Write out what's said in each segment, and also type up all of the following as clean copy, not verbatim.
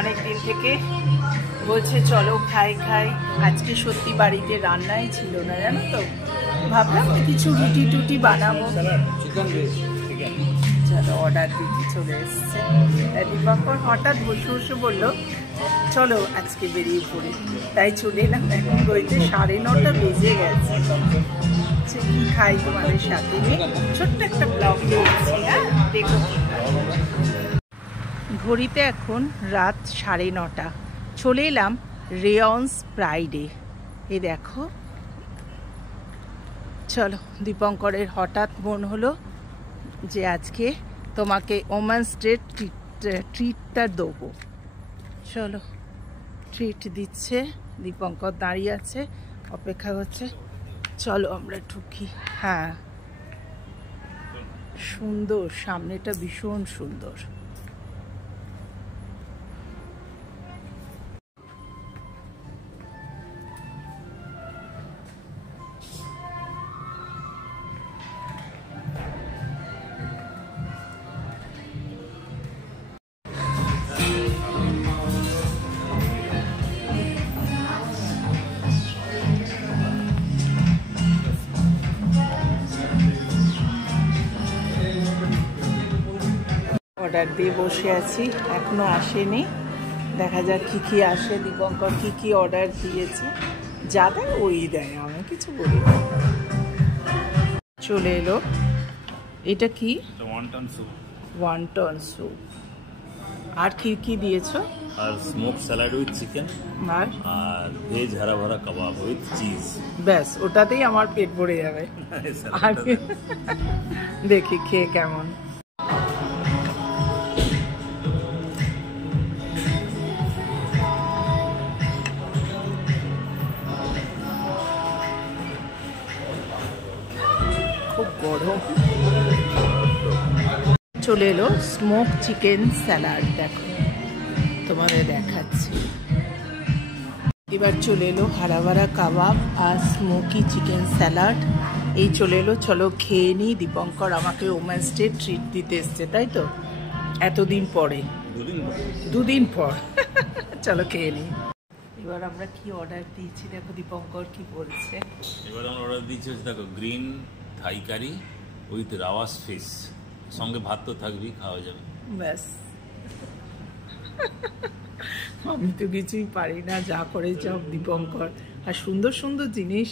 অনেক দিন থেকে বলছে চলো খাই খাই। আজকে সত্যি বাড়িতে রান্নাই ছিল না জানো তো, ভাবলাম কিছু রুটি টুটি বানাবো। চলো অর্ডার দিতে চলে এসছে। দীপঙ্কর হঠাৎ বসে বসে বললো চলো আজকে বেরিয়ে পড়ি, তাই চলে এলাম। এখন বইতে 9:30 বেজে গেছে। কি খাই তোমাদের সাথে ছোট্ট একটা ব্লগ দিয়েছি। হ্যাঁ দেখো, ঘড়িতে এখন রাত 9:30। চলে এলাম রেয়ন্স প্রাইডে। এই দেখো, চলো দীপঙ্করের হঠাৎ মন হলো যে আজকে তোমাকে ওমেন্স ডে ট্রিটটা দেবো। চলো ট্রিট দিচ্ছে, দীপঙ্কর দাঁড়িয়ে আছে অপেক্ষা করছে। চলো আমরা ঢুকি। হ্যাঁ সুন্দর, সামনেটা ভীষণ সুন্দর। অর্ডার দিয়ে বসে আছি, এখনো আসেনি। দেখা যাক কি কি আসে। দীপঙ্কর কি কি অর্ডার দিয়েছে, যা দেয় ওই দেয়, আমি কিছু বলি না। চলে এলো। এটা কি? Wonton soup. আর কি কি দিয়েছো? আর স্মোক স্যালাড উইথ চিকেন, আর veg hara bhara kebab with cheese. ব্যাস ওটাতেই আমার পেট ভরে যাবে। দেখি খেয়ে কেমন। খুব গরম। চলে এলো স্মোক চিকেন স্যালাড। দেখো তোমাদের দেখাচ্ছি। এবার চলে এলো হারা ভরা কাবাব আর স্মোকি চিকেন স্যালাড। এই চলে এলো, চলো খেয়ে নিই। দীপঙ্কর আমাকে ওমেন্স ডে ট্রিট দিতে এসছে, তাই তো? এতদিন পরে, দুদিন পর। চলো খেয়ে নিই। এবার আমরা কি অর্ডার দিয়েছি দেখো দীপঙ্কর কি বলছে। এবার আমরা অর্ডার দিয়েছি দেখো green Thai curry with rawas fish, সঙ্গে ভাত তো থাকবেই, খাওয়া যাবে। ব্যাস আমি তো কিছুই পারি না, যা করে যাও দীপঙ্কর। আর সুন্দর সুন্দর জিনিস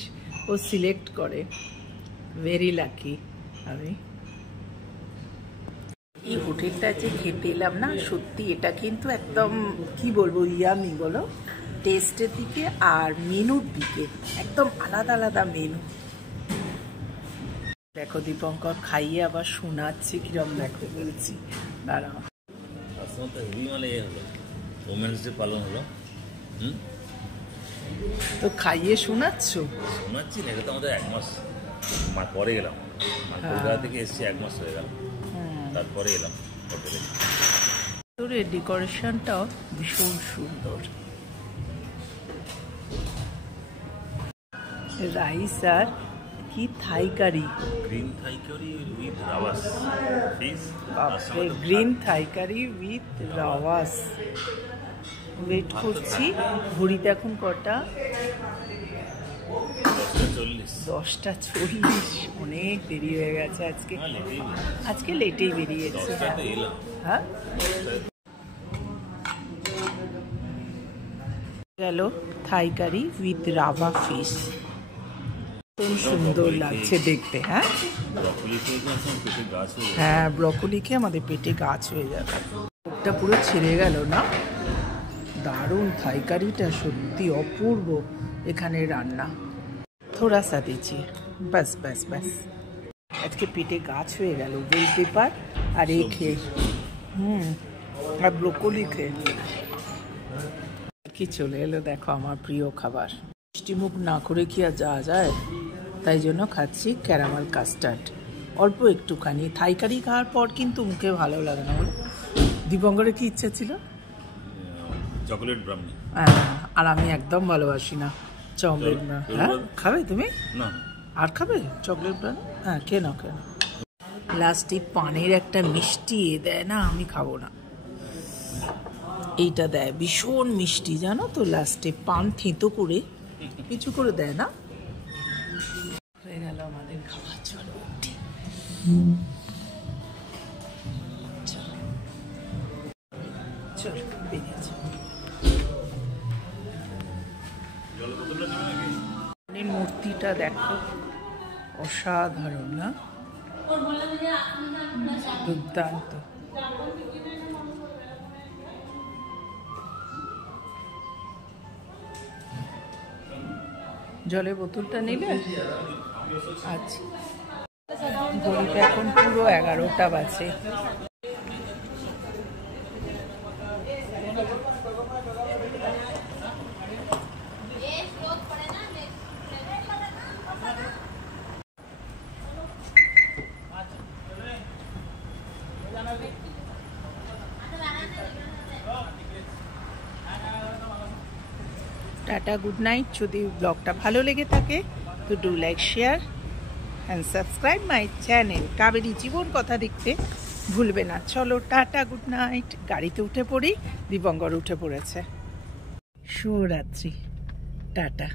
ও সিলেক্ট করে। ভেরি লাকি আমি। এই হোটেলটা যে খেতে এলাম না, সত্যি এটা কিন্তু একদম কি বলবো, ইয়ামি বলো, টেস্টের দিকে আর মেনুর দিকে একদম আলাদা আলাদা মেনু। দেখো দীপঙ্কর খাইয়ে আবার শোনাচ্ছে কিরম, দেখো বলছি দাঁড়াও। ওমেন্স ডে পালন হলো, তো খাইয়ে শোনাচ্ছ? শোনাচ্ছি না, এটা তো আমাদের 1 মাস পরে গেলাম, কলকাতা থেকে এসছি 1 মাস হয়ে গেল, তারপরে এলাম হোটেলে। তোর ডেকোরেশনটাও ভীষণ সুন্দর। রাইস আর কি Thai curry, green Thai curry with rawas fish. বাপরে, green Thai curry with rawas. Wait করছি, ঘড়িতে এখন কটা? 10:40। অনেক দেরি হয়ে গেছে আজকে। আজকে লেটেই বেরিয়েছে। হ্যাঁ গেল থাই কারি উইথ রাভা ফিশ। সুন্দর লাগছে দেখতে। হ্যাঁ হ্যাঁ, ব্রকলি খেয়ে আমাদের পেটে গাছ হয়ে যাবে। ওটা পুরো ছেড়ে গেল না? দারুণ থাই কারিটা, সত্যি অপূর্ব এখানে রান্না। থোড়া সা দিচ্ছি, ব্যাস ব্যাস ব্যাস। আজকে পেটে গাছ হয়ে গেল বেল পেপার আর এ খেয়ে, আর ব্রকলি খেয়ে। কি চলে এলো দেখো আমার প্রিয় খাবার। মিষ্টি মুখ না করে কি আর যাওয়া যায়, তাই জন্য খাচ্ছি ক্যারামেল কাস্টার্ড। অল্প একটুখানি। থাই কারি খাওয়ার পর কিন্তু মুখে ভালো লাগে না বলে। দীপঙ্করের কি ইচ্ছা ছিল? Chocolate brownie. আর আমি একদম ভালোবাসি না চকলেট ব্রাউনি। হ্যাঁ খাবে তুমি? না। আর খাবে চকলেট ব্রাউনি? হ্যাঁ খেয়ে নাও খেয়ে নাও। লাস্টে পানের একটা মিষ্টি দেয় না, আমি খাবো না। এইটা দেয়, ভীষণ মিষ্টি জানো তো, লাস্টে পান থেঁতো করে কিছু করে দেয় না। হয়ে গেল আমাদের খাওয়া, চলো উঠি। চলো বেরিয়েছে। মূর্তিটা দেখো, অসাধারণ না, দুর্দান্ত। জলের বোতলটা নিলে? আচ্ছা, ঘড়িটা এখন পুরো 11টা বাজে। Tata, good night. যদি ব্লগটা ভালো লেগে থাকে তো do like, share and subscribe my channel. Kaberi জীবন কথা দেখতে ভুলবে না। চলো টাটা, গুড নাইট। গাড়িতে উঠে পড়ি, দীপঙ্কর উঠে পড়েছে। শুভরাত্রি, টাটা।